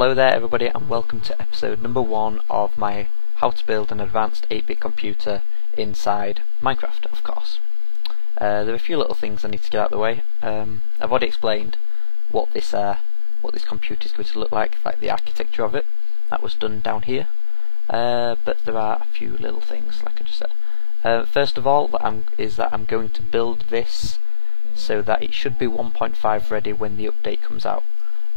Hello there everybody, and welcome to episode number 1 of my how to build an advanced 8-bit computer inside Minecraft, of course. There are a few little things I need to get out of the way. I've already explained what this computer is going to look like the architecture of it. That was done down here. But there are a few little things, like I just said. First of all, I'm going to build this so that it should be 1.5 ready when the update comes out.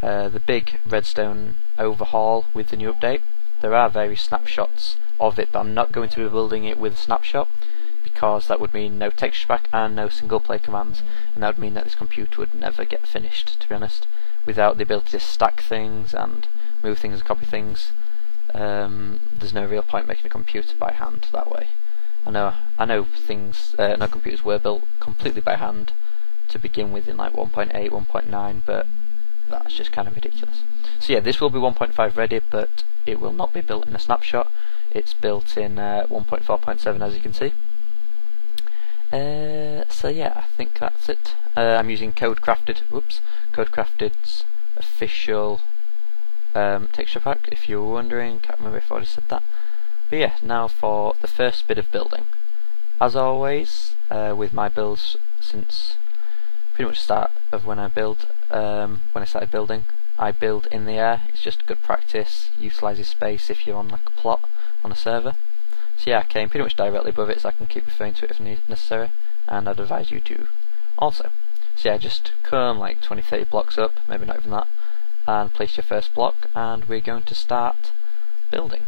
The big redstone overhaul with the new update, there are various snapshots of it, but I'm not going to be building it with a snapshot because that would mean no texture pack and no single player commands, and that would mean that this computer would never get finished, to be honest. Without the ability to stack things and move things and copy things, there's no real point making a computer by hand that way. I know things, no computers were built completely by hand to begin with in like 1.8, 1.9, but that's just kind of ridiculous. So yeah, this will be 1.5 ready, but it will not be built in a snapshot. It's built in 1.4.7, as you can see. So yeah, I think that's it. I'm using Codecrafted's official texture pack, if you were wondering. Can't remember if I already said that. But yeah, now for the first bit of building. As always, with my builds since pretty much the start of when I started building, I build in the air. It's just good practice, utilises space if you're on like a plot on a server. So yeah, I came pretty much directly above it so I can keep referring to it if necessary, and I'd advise you to also. So yeah, just come like 20-30 blocks up, maybe not even that, and place your first block, and we're going to start building.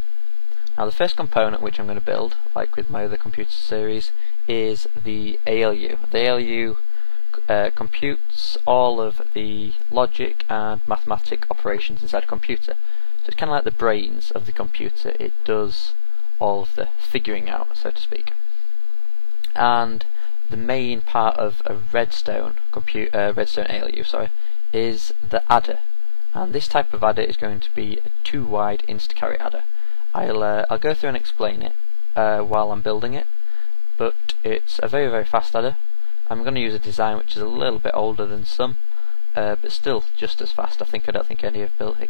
Now the first component which I'm going to build, like with my other computer series, is the ALU. The ALU computes all of the logic and mathematic operations inside a computer. So it's kind of like the brains of the computer. It does all of the figuring out, so to speak. And the main part of a redstone ALU, is the adder. And this type of adder is going to be a 2-wide insta-carry adder. I'll go through and explain it while I'm building it, but it's a very, very fast adder. I'm going to use a design which is a little bit older than some, but still just as fast. I don't think any have built it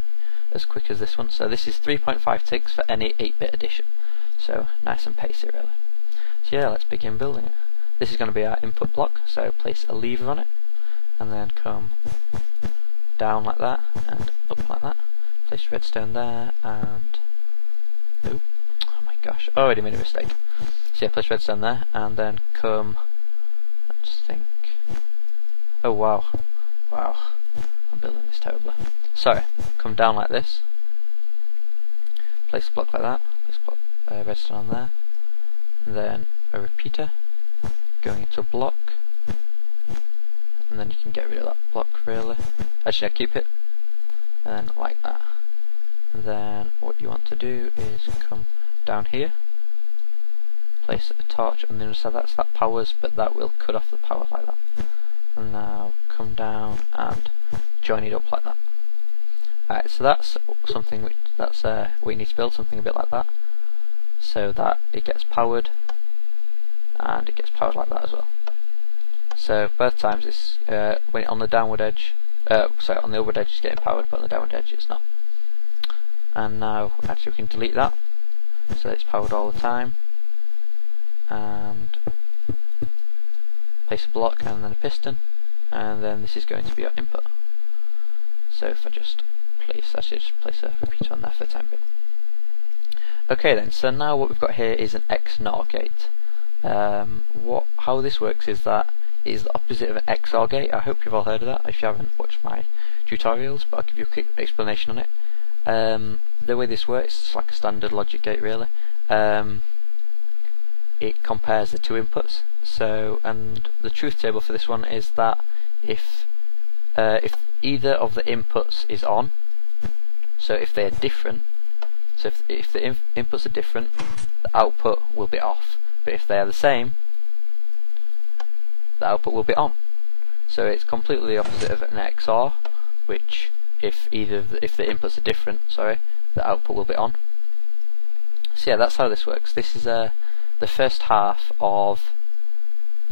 as quick as this one. So this is 3.5 ticks for any 8-bit edition. So nice and pacey, really. So yeah, let's begin building it. This is going to be our input block, so place a lever on it, and then come down like that, and up like that. Place redstone there, and oh my gosh, already made a mistake. So yeah, place redstone there, and then come, let's think, oh wow, I'm building this terribly. Sorry, come down like this, place a block like that, place a block, redstone on there, and then a repeater going into a block, and then you can get rid of that block really. Actually, I keep it, and then like that. And then what you want to do is come down here, place a torch on the other side. That powers, but that will cut off the power like that. And now come down and join it up like that. Alright, so that's something what you need to build, something a bit like that, so that it gets powered, and it gets powered like that as well. So both times it's when on the downward edge, on the upward edge it's getting powered, but on the downward edge it's not. And now actually we can delete that, so it's powered all the time, and place a block and then a piston, and then this is going to be our input. So if I just place a repeater on there for the time being. Okay then, so now what we've got here is an XNOR gate. How this works is that it is the opposite of an XOR gate. I hope you've all heard of that if you haven't watched my tutorials, but I'll give you a quick explanation on it. The way this works, it's like a standard logic gate really. It compares the two inputs. So, and the truth table for this one is that if either of the inputs is on, so if they are different, so if the inputs are different, the output will be off. But if they are the same, the output will be on. So it's completely the opposite of an XOR, which if the inputs are different, the output will be on. So yeah, that's how this works. This is the first half of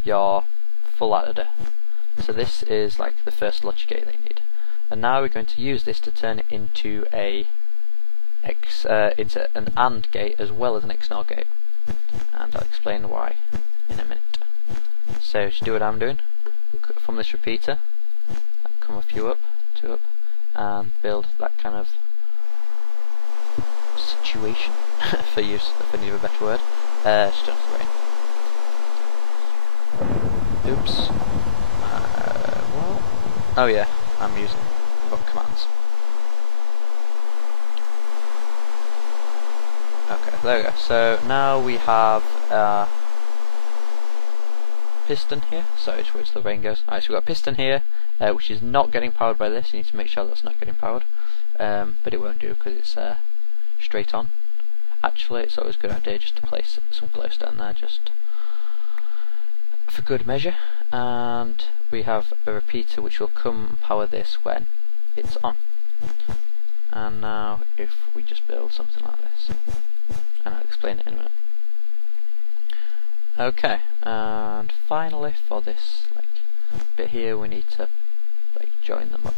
your full adder. So this is like the first logic gate that you need. And now we're going to use this to turn it into into an AND gate as well as an XNOR gate, and I'll explain why in a minute. So just do what I'm doing from this repeater, come a few up, two up, and build that kind of situation for use, if I need a better word. Just don't have the rain. Oops. Well, oh yeah, I'm using wrong commands. Okay, there we go. So now we have a piston here. Sorry, just wait till the rain goes. Alright, so we've got a piston here, which is not getting powered by this. You need to make sure that's not getting powered. But it won't do because it's straight on. Actually, it's always a good idea just to place some glowstone there, just for good measure. And we have a repeater which will come and power this when it's on. And now if we just build something like this, and I'll explain it in a minute. Okay, and finally for this bit here we need to join them up.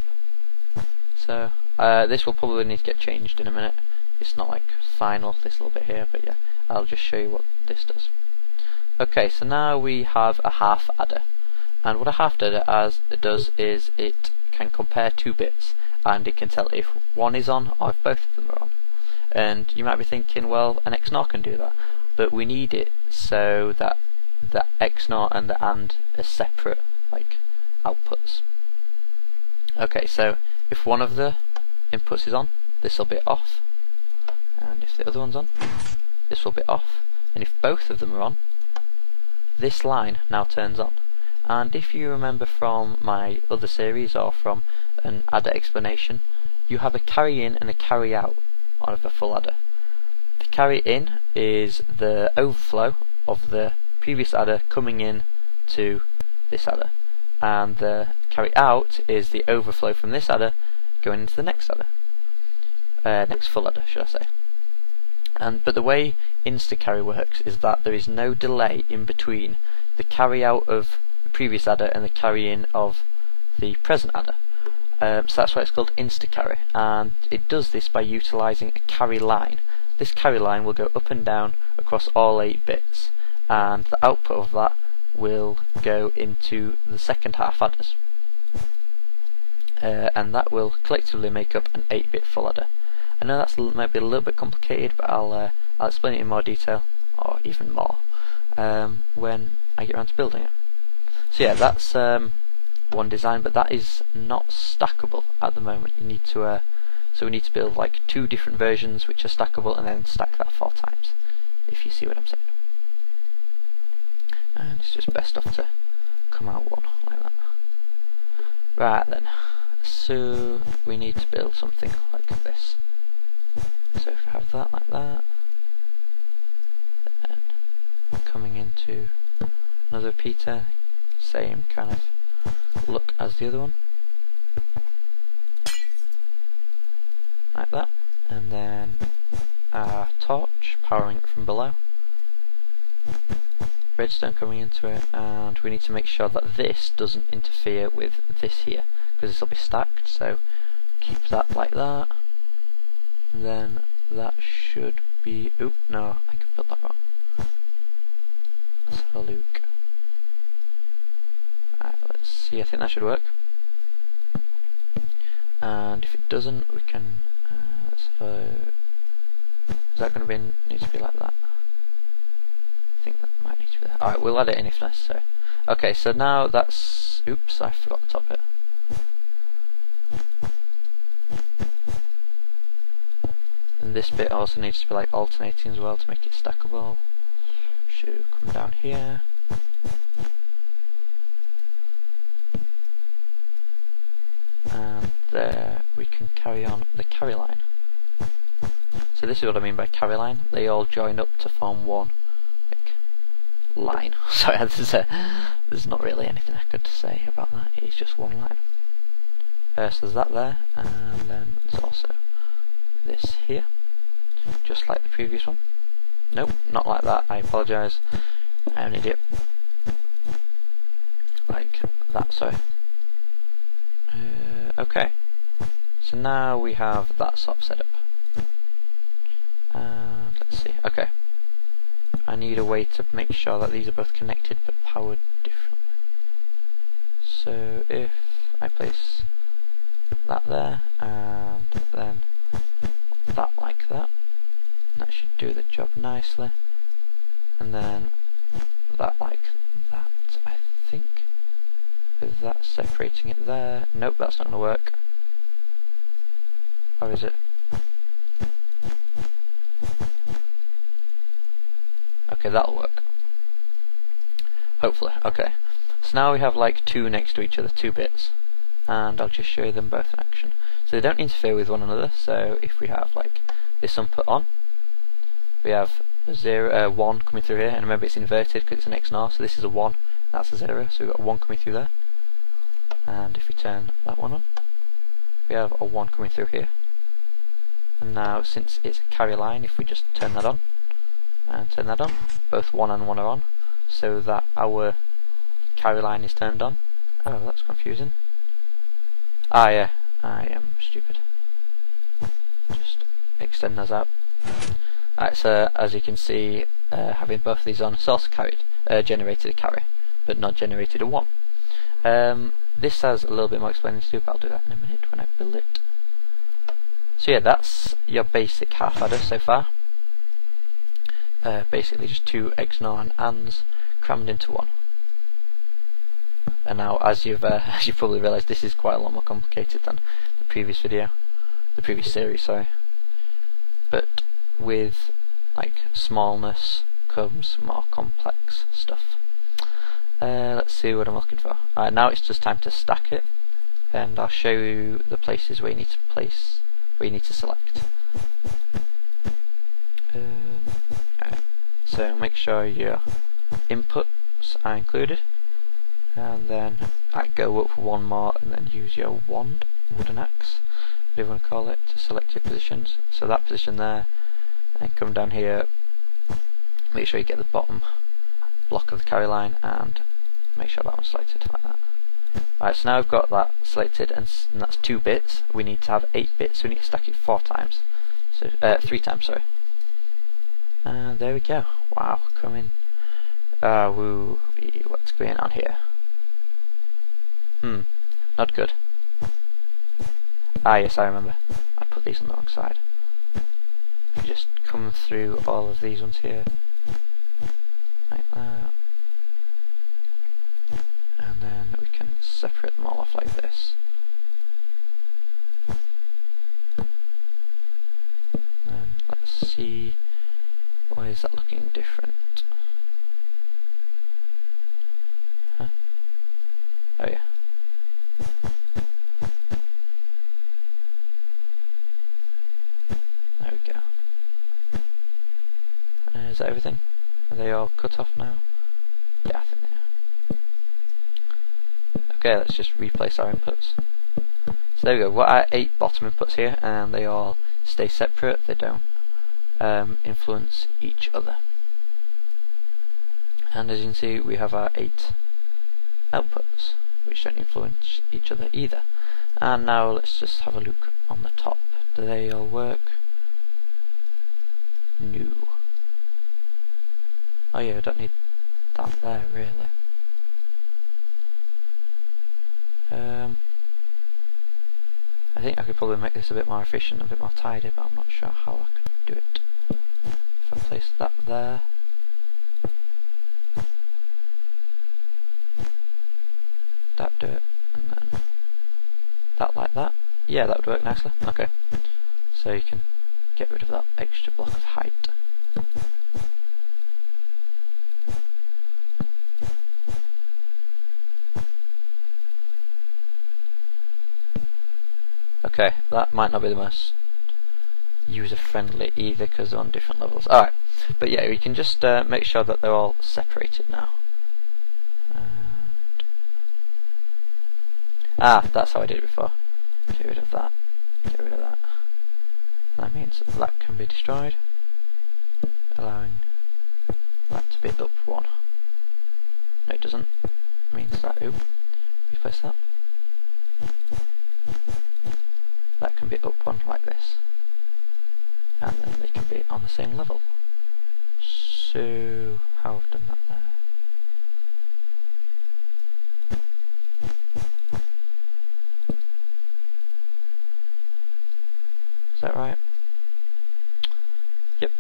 So this will probably need to get changed in a minute. It's not final, this little bit here, but yeah, I'll just show you what this does. Okay, so now we have a half adder, and what a half adder does is it can compare two bits, and it can tell if one is on or if both of them are on. And you might be thinking, well, an XNOR can do that, but we need it so that the XNOR and the AND are separate outputs. Okay, so if one of the inputs is on, this will be off, and if the other one's on, this will be off, and if both of them are on, this line now turns on. And if you remember from my other series or from an adder explanation, you have a carry in and a carry out of a full adder. The carry in is the overflow of the previous adder coming in to this adder, and the carry out is the overflow from this adder going into the next adder, next full adder should I say. But the way instacarry works is that there is no delay in between the carry out of the previous adder and the carry in of the present adder. So that's why it's called instacarry, and it does this by utilising a carry line. This carry line will go up and down across all 8 bits, and the output of that will go into the second half adders, and that will collectively make up an 8-bit full adder. I know that's maybe a little bit complicated, but I'll explain it in more detail, or even more, when I get around to building it. So yeah, that's one design, but that is not stackable at the moment. You need to so we need to build 2 different versions which are stackable, and then stack that 4 times, if you see what I'm saying. And it's just best off to come out one like that. Right then, so we need to build something like this. So if we have that like that, then coming into another repeater, same kind of look as the other one, like that, and then our torch powering it from below, redstone coming into it, and we need to make sure that this doesn't interfere with this here, because this will be stacked, so keep that like that, and then that should be, oop, no, I think I built that wrong. Let's have a look. Alright, let's see, I think that should work. And if it doesn't, we can, is that going to need to be like that? I think that might need to be there. Alright, we'll add it in if necessary. Okay, so now that's, oops, I forgot the top bit. And this bit also needs to be alternating as well to make it stackable. Should come down here. And there we can carry on the carry line. So this is what I mean by carry line. They all join up to form one line. Sorry, there's not really anything I could say about that. It's just one line. So there's that there, and then there's also this here, just like the previous one. Nope, not like that. I apologise. I'm an idiot. Like that. Sorry. Okay. So now we have that sort of setup. And let's see, okay. I need a way to make sure that these are both connected but powered differently. So if I place that there, and then that like that, that should do the job nicely. And then that like that, I think, with that separating it there. Nope, that's not going to work. Or is it? Okay, that'll work. Hopefully. Okay. So now we have like two next to each other, two bits, and I'll just show you them both in action. So they don't interfere with one another. So if we have like this input on, we have 1 coming through here, and remember it's inverted because it's an XNOR, so this is a 1, that's a 0, so we've got a 1 coming through there. And if we turn that one on, we have a 1 coming through here. And now since it's a carry line, if we just turn that on and turn that on, both 1 and 1 are on, so that our carry line is turned on. Oh, that's confusing. Ah yeah, I am stupid. Just extend those out. Alright, so as you can see, having both of these on, it's also generated a carry, but not generated a 1. This has a little bit more explaining to do, but I'll do that in a minute when I build it. So yeah, that's your basic half adder so far. Basically just 2 XNOR and ANDs crammed into 1. And now, as you've probably realised, this is quite a lot more complicated than the previous series, sorry. But with like smallness comes more complex stuff. Let's see what I'm looking for. Alright, now it's just time to stack it, and I'll show you the places where you need to select. Alright, so make sure your inputs are included, and then go up 1 more, and then use your wooden axe, whatever you want to call it, to select your positions. So that position there, and come down here, make sure you get the bottom block of the carry line, and make sure that one's selected like that. Alright, so now we've got that selected, and that's 2 bits. We need to have 8 bits, so we need to stack it 4 times. So 3 times, sorry. And there we go. Wow, come in. Woo, what's going on here? Not good. Ah yes, I remember. I put these on the wrong side. If you just come through all of these ones here, like that, and then we can separate them all off like this. And let's see, why is that looking different? Huh? Oh yeah. There we go. Is that everything? Are they all cut off now? Yeah, I think they are. Okay, let's just replace our inputs. So there we go. What are 8 bottom inputs here, and they all stay separate. They don't influence each other. And as you can see, we have our 8 outputs, which don't influence each other either. And now let's just have a look on the top. Do they all work? No. Oh yeah, I don't need that there really. I think I could probably make this a bit more efficient, a bit more tidy, but I'm not sure how I could do it. If I place that there, that do it, and then that like that. Yeah, that would work nicely. Okay, so you can get rid of that extra block of height. Okay, that might not be the most user-friendly either because they're on different levels. Alright, but yeah, we can just make sure that they're all separated now. That's how I did it before. Get rid of that, get rid of that. And that means that can be destroyed, allowing that to be up 1. No, it doesn't. It means that, replace that. that can be up one like this, and then they can be on the same level. So how I've done that there. Is that right? Yep.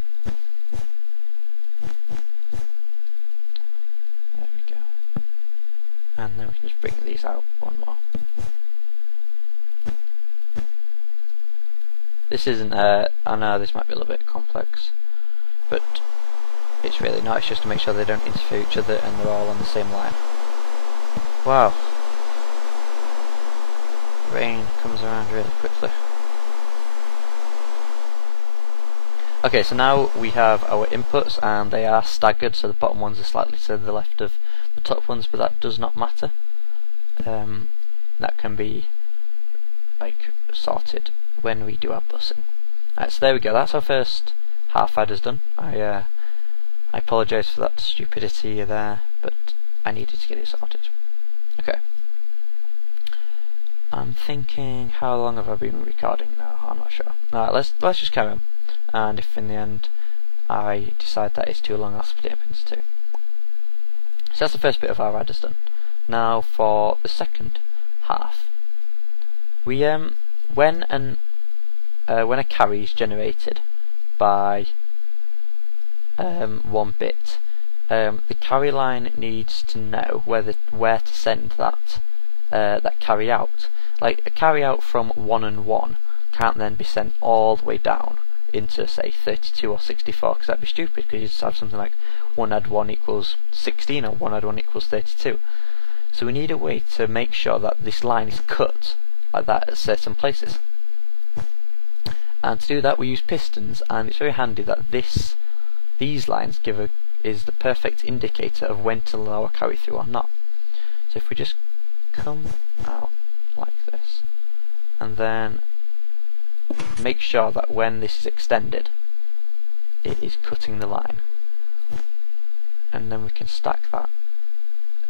There we go. And then we can just bring these out one more. This isn't, I know this might be a little bit complex, but it's really not. It's just to make sure they don't interfere with each other and they're all on the same line. Wow. Rain comes around really quickly. Okay, so now we have our inputs and they are staggered, so the bottom ones are slightly to the left of the top ones, but that does not matter. That can be like sorted when we do our busing. Right, so there we go, that's our first half adders done. I apologise for that stupidity there, but I needed to get it sorted. Okay. I'm thinking, how long have I been recording now? I'm not sure. Alright, let's just carry on. And if in the end I decide that it's too long, I'll split it up into two. So that's the first bit of our adders done. Now for the second half, we when a carry is generated by 1 bit, the carry line needs to know where to send that carry out. Like a carry out from 1 and 1 can't then be sent all the way down into say 32 or 64, because that'd be stupid, because you just have something like 1 add 1 equals 16 or 1 add 1 equals 32. So we need a way to make sure that this line is cut like that at certain places. And to do that we use pistons, and it's very handy that these lines is the perfect indicator of when to allow a carry through or not. So if we just come out like this, and then make sure that when this is extended it is cutting the line, and then we can stack that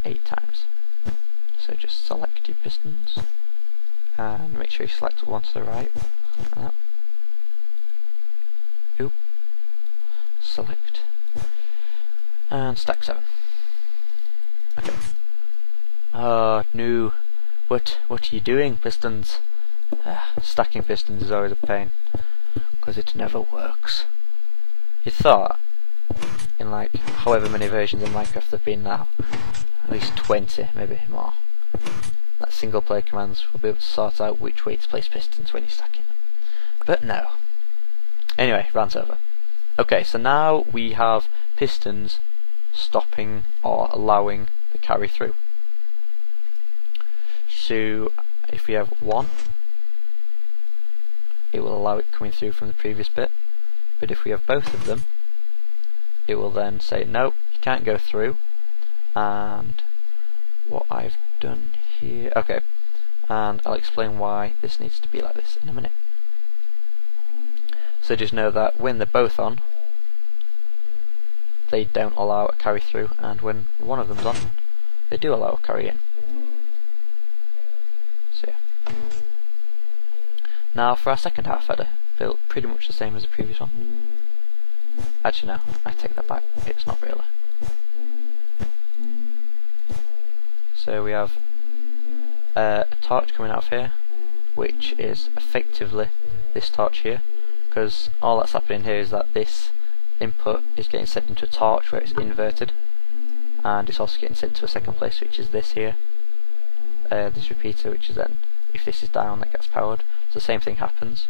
8 times. So just select your pistons and make sure you select one to the right, like that. Oop. Select and stack 7. Okay. Oh no, what are you doing, pistons? Stacking pistons is always a pain, because it never works. You thought, in like however many versions of Minecraft there have been now, at least 20, maybe more, that single player commands will be able to sort out which way to place pistons when you're stacking them. But no. Anyway, rant over. Okay, so now we have pistons stopping or allowing the carry through. So if we have 1, it will allow it coming through from the previous bit, but if we have both of them, it will then say no, you can't go through. And what I've done here, okay, and I'll explain why this needs to be like this in a minute. So just know that when they're both on, they don't allow a carry through, and when one of them's on, they do allow a carry in. So yeah. Now for our second half header, built pretty much the same as the previous one. Actually no, I take that back, it's not really. So we have a torch coming out of here, which is effectively this torch here, because all that's happening here is that this input is getting sent into a torch where it's inverted, and it's also getting sent to a second place, which is this here, this repeater, which is then, if this is down, that gets powered. So the same thing happens,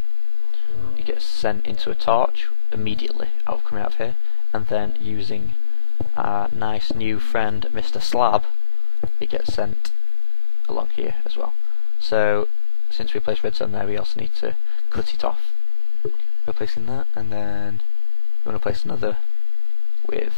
it gets sent into a torch immediately coming out of here, and then using our nice new friend Mr. Slab, it gets sent along here as well. So since we placed redstone there, we also need to cut it off. We're placing that, and then we want to place another with